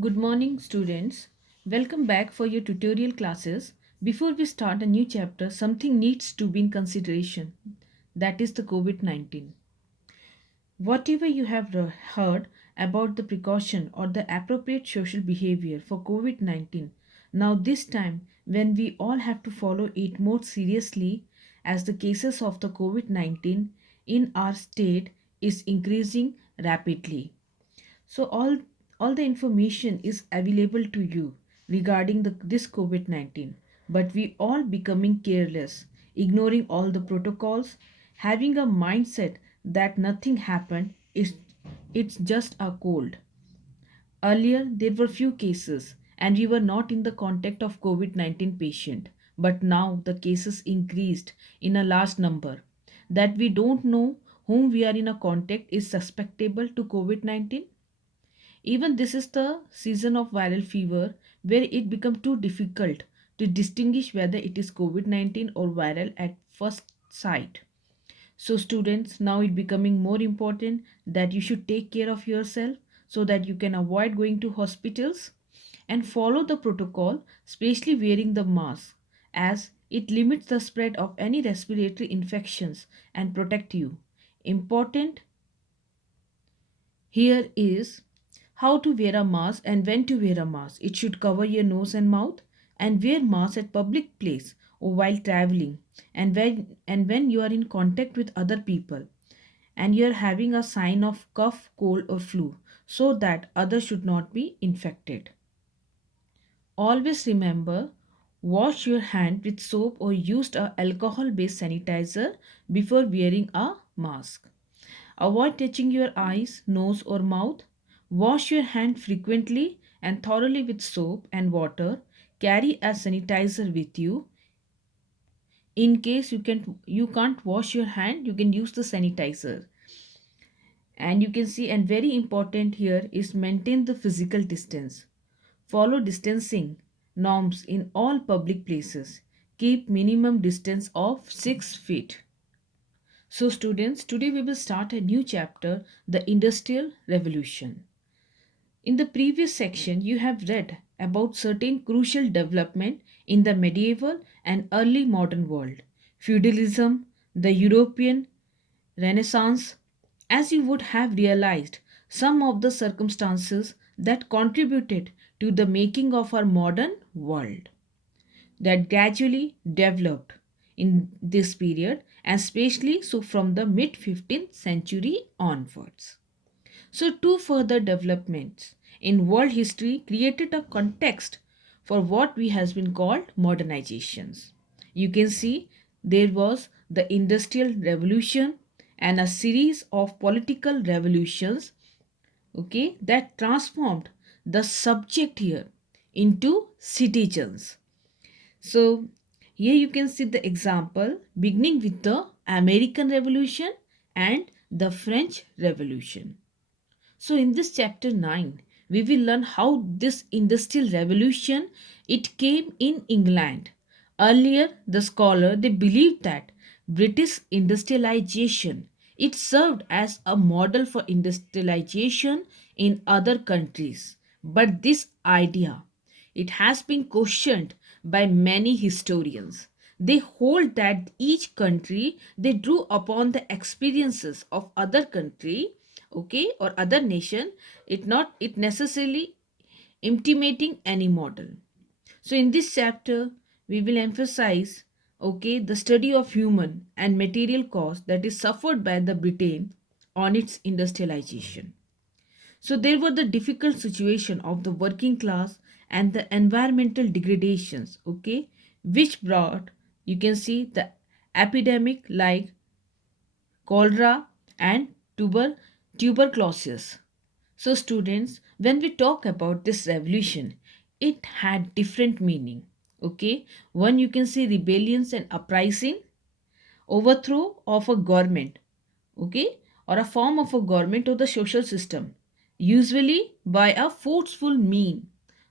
Good morning, students. Welcome back for your tutorial classes. Before we start a new chapter, something needs to be in consideration. That is the COVID 19. Whatever you have heard about the precaution or the appropriate social behavior for COVID 19, now this time when we all have to follow it more seriously as the cases of the COVID 19 in our state is increasing rapidly. So all the information is available to you regarding this COVID-19, but we all becoming careless, ignoring all the protocols, having a mindset that nothing happened is it's just a cold. Earlier there were few cases and we were not in the contact of COVID-19 patient, but now the cases increased in a large number that we don't know whom we are in a contact is suspectable to COVID-19. Even this is the season of viral fever where it becomes too difficult to distinguish whether it is COVID 19 or viral at first sight. So, students, now it becoming more important that you should take care of yourself so that you can avoid going to hospitals and follow the protocol, especially wearing the mask, as it limits the spread of any respiratory infections and protect you. Important here is how to wear a mask and when to wear a mask. It should cover your nose and mouth and wear mask at public place or while traveling and when you are in contact with other people and you are having a sign of cough, cold or flu so that others should not be infected. Always remember wash your hand with soap or used a alcohol based sanitizer before wearing a mask. Avoid touching your eyes, nose, or mouth. Wash your hand frequently and thoroughly with soap and water. Carry a sanitizer with you. In case you can't wash your hand, you can use the sanitizer. And you can see, and very important here is maintain the physical distance. Follow distancing norms in all public places. Keep minimum distance of 6 feet. So students, today we will start a new chapter, the Industrial Revolution. In the previous section, you have read about certain crucial development in the medieval and early modern world. Feudalism, the European Renaissance, as you would have realized, some of the circumstances that contributed to the making of our modern world that gradually developed in this period, and especially so from the mid 15th century onwards. So, two further developments in world history created a context for what we has been called modernizations. You can see there was the industrial revolution and a series of political revolutions, okay, that transformed the subject here into citizens. So here you can see the example beginning with the American Revolution and the French Revolution. So in this chapter 9, we will learn how this industrial revolution it came in England. Earlier, the scholar they believed that British industrialization it served as a model for industrialization in other countries. But this idea it has been questioned by many historians. They hold that each country they drew upon the experiences of other country, okay, or other nation, it necessarily intimating any model. So in this chapter, we will emphasize, okay, the study of human and material cost that is suffered by the Britain on its industrialization. So there were the difficult situation of the working class and the environmental degradations, okay, which brought, you can see the epidemic like cholera and tuberculosis. So students, when we talk about this revolution, it had different meaning. Okay, one you can see rebellions and uprising, overthrow of a government, okay, or a form of a government or the social system, usually by a forceful mean,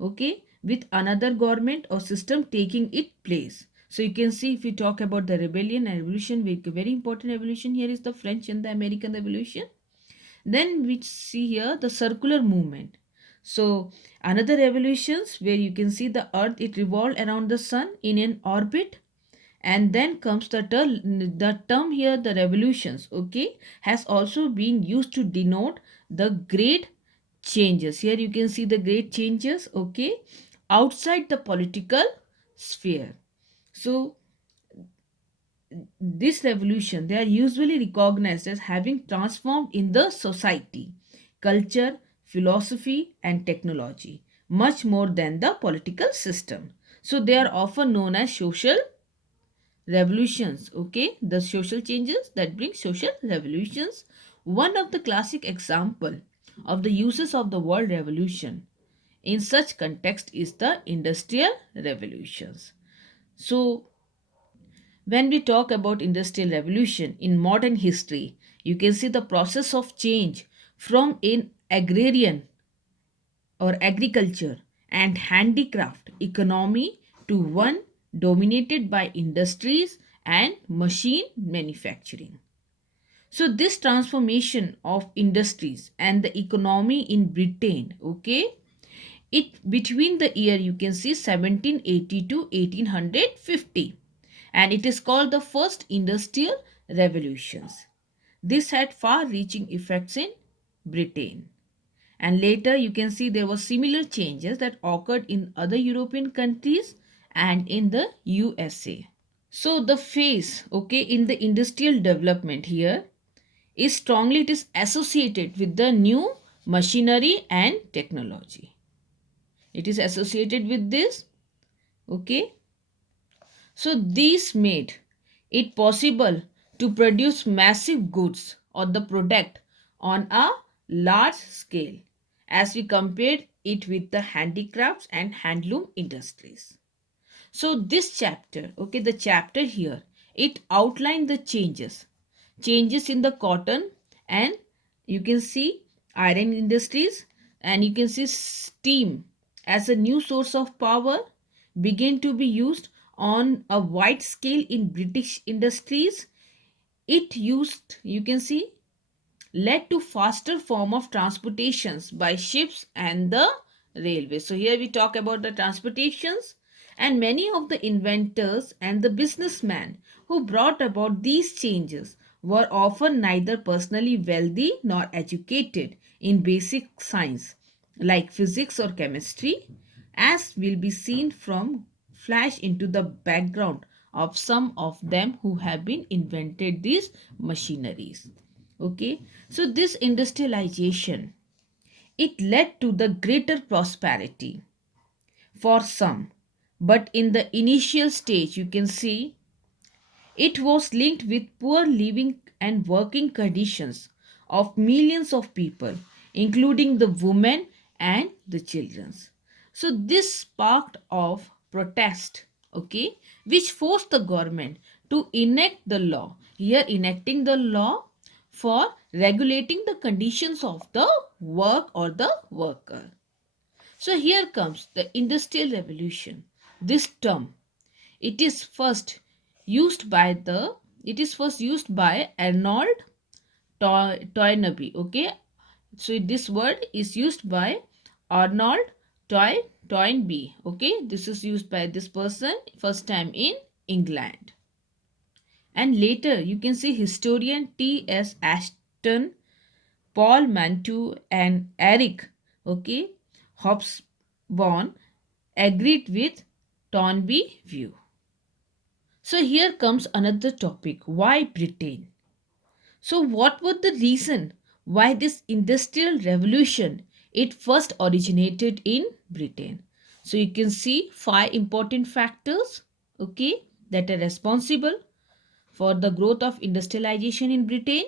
okay, with another government or system taking its place. So you can see if we talk about the rebellion and revolution, very important revolution here is the French and the American Revolution. Then we see here the circular movement. So another revolutions where you can see the earth, it revolved around the sun in an orbit. And then comes the term here, the revolutions, okay, has also been used to denote the great changes. Here you can see the great changes, okay, outside the political sphere. So this revolution, they are usually recognized as having transformed in the society, culture, philosophy and technology much more than the political system. So they are often known as social revolutions, okay, the social changes that bring social revolutions. One of the classic example of the uses of the word revolution in such context is the industrial revolutions. So when we talk about industrial revolution in modern history, you can see the process of change from an agrarian or agriculture and handicraft economy to one dominated by industries and machine manufacturing. So this transformation of industries and the economy in Britain, okay, it between the year you can see 1780 to 1850, and it is called the first industrial revolutions. This had far reaching effects in Britain, and later you can see there were similar changes that occurred in other European countries and in the USA. So the phase, okay, in the industrial development here is strongly, it is associated with the new machinery and technology. It is associated with this, okay. So these made it possible to produce massive goods or the product on a large scale as we compared it with the handicrafts and handloom industries. So this chapter, okay, the chapter here, it outlined the changes in the cotton and you can see iron industries, and you can see steam as a new source of power began to be used on a wide scale in British industries. It used, you can see, led to faster form of transportations by ships and the railway. So here we talk about the transportations, and many of the inventors and the businessmen who brought about these changes were often neither personally wealthy nor educated in basic science like physics or chemistry, as will be seen from flash into the background of some of them who have been invented these machineries. Okay, so this industrialization, it led to the greater prosperity for some, but in the initial stage you can see it was linked with poor living and working conditions of millions of people, including the women and the children. So this sparked of protest, okay, which forced the government to enact the law. Here enacting the law for regulating the conditions of the work or the worker. So here comes the industrial revolution. This term, it is first used by Arnold Toynbee. Okay, so this word is used by Arnold Toynbee. Okay, this is used by this person first time in England, and later you can see historian T.S. Ashton, Paul Mantua, and Eric, okay, Hobsbawm agreed with Toynbee view. So here comes another topic. Why Britain? So what was the reason why this industrial revolution it first originated in Britain? So you can see five important factors, okay, that are responsible for the growth of industrialization in Britain.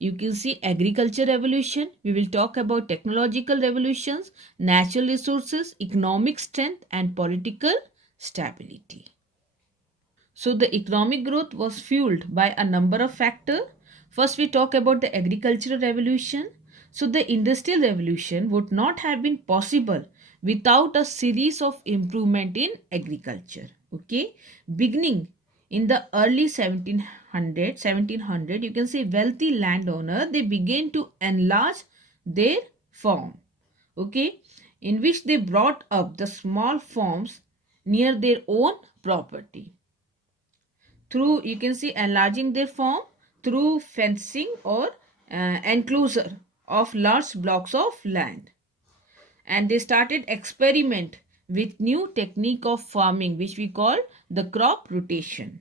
You can see agriculture revolution. We will talk about technological revolutions, natural resources, economic strength and political stability. So the economic growth was fueled by a number of factors. First, we talk about the agricultural revolution. So the industrial revolution would not have been possible without a series of improvement in agriculture. Okay, beginning in the early 1700, you can say wealthy landowner they began to enlarge their farm. Okay, in which they brought up the small farms near their own property. Through, you can see, enlarging their farm through fencing or enclosure of large blocks of land. And they started experiment with new technique of farming which we call the crop rotation.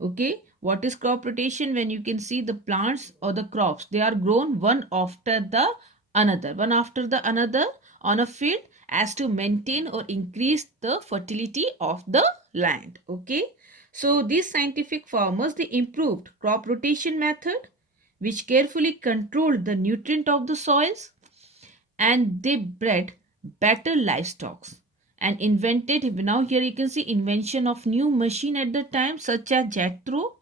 Okay, what is crop rotation? When you can see the plants or the crops, they are grown one after the another on a field as to maintain or increase the fertility of the land. Okay, so these scientific farmers, they improved crop rotation method which carefully controlled the nutrient of the soils, and they bred better livestock and invented. Now here you can see invention of new machine at the time, such as Jethro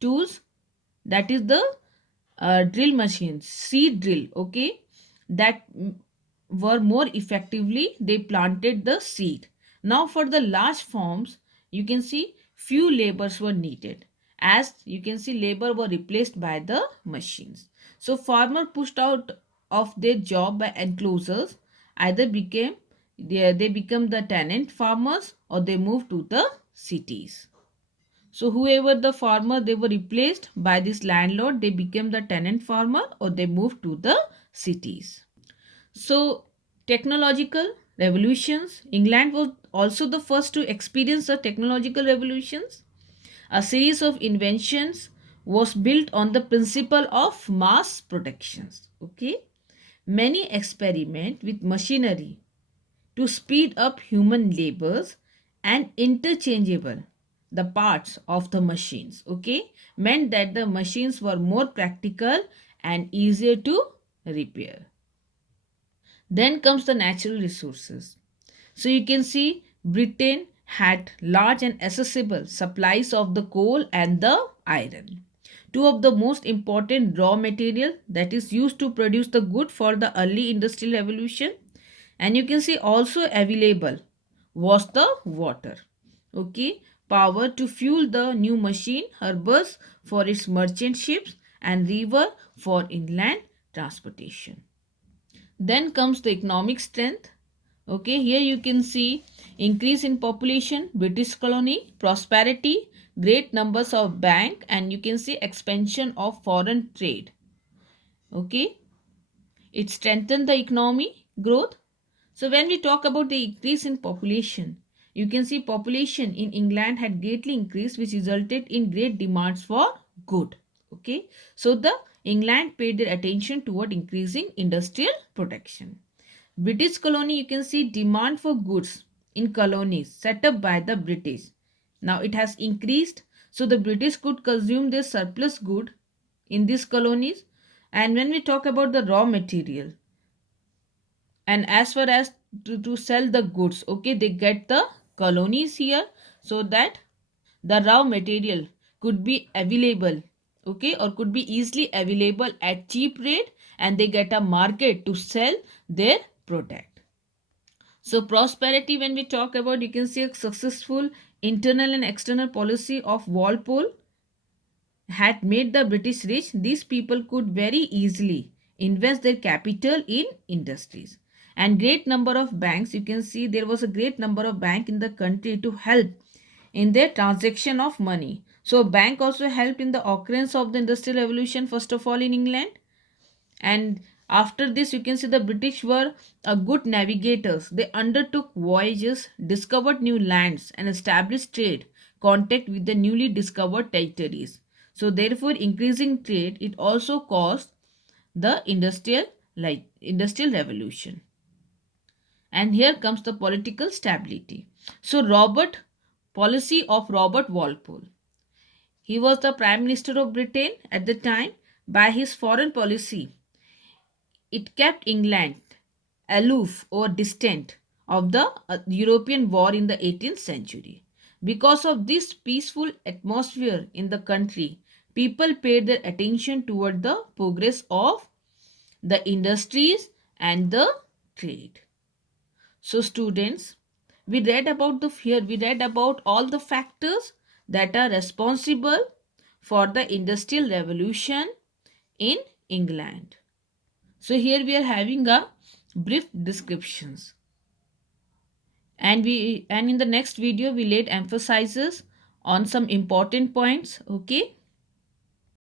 tools, that is the drill machines, seed drill. Okay, that were more effectively, they planted the seed. Now for the large farms, you can see few laborers were needed, as you can see labor were replaced by the machines. So farmer pushed out of their job by enclosures, either they become the tenant farmers or they move to the cities. So whoever the farmer, they were replaced by this landlord, they became the tenant farmer or they moved to the cities. So technological revolutions. England was also the first to experience the technological revolutions. A series of inventions was built on the principle of mass productions. Okay. Many experiment with machinery to speed up human labors, and interchangeable the parts of the machines, okay, meant that the machines were more practical and easier to repair. Then comes the natural resources. So you can see Britain had large and accessible supplies of the coal and the iron, two of the most important raw material that is used to produce the good for the early industrial revolution. And you can see also available was the water. Okay, power to fuel the new machine, harbors for its merchant ships, and river for inland transportation. Then comes the economic strength. Okay, here you can see increase in population, British colony, prosperity, great numbers of bank, and you can see expansion of foreign trade. Okay, it strengthened the economy growth. So when we talk about the increase in population, you can see population in England had greatly increased, which resulted in great demands for good. Okay, so the England paid their attention toward increasing industrial production. British colony, you can see demand for goods in colonies set up by the British. Now it has increased, so the British could consume their surplus good in these colonies. And when we talk about the raw material, and as far as to sell the goods, okay, they get the colonies here, so that the raw material could be available, okay, or could be easily available at cheap rate, and they get a market to sell their product. So prosperity, when we talk about, you can see a successful internal and external policy of Walpole had made the British rich. These people could very easily invest their capital in industries. And great number of banks, you can see there was a great number of bank in the country to help in their transaction of money. So bank also helped in the occurrence of the industrial revolution, first of all in England. And after this, you can see the British were good navigators. They undertook voyages, discovered new lands, and established trade contact with the newly discovered territories. So therefore, increasing trade, it also caused the industrial revolution. And here comes the political stability. So Robert policy of Robert Walpole. He was the Prime Minister of Britain at the time. By his foreign policy, it kept England aloof or distant of the European war in the 18th century. Because of this peaceful atmosphere in the country, people paid their attention toward the progress of the industries and the trade. So students, we read about all the factors that are responsible for the industrial revolution in England. So here we are having a brief descriptions. And in the next video we laid emphasizes on some important points. Okay.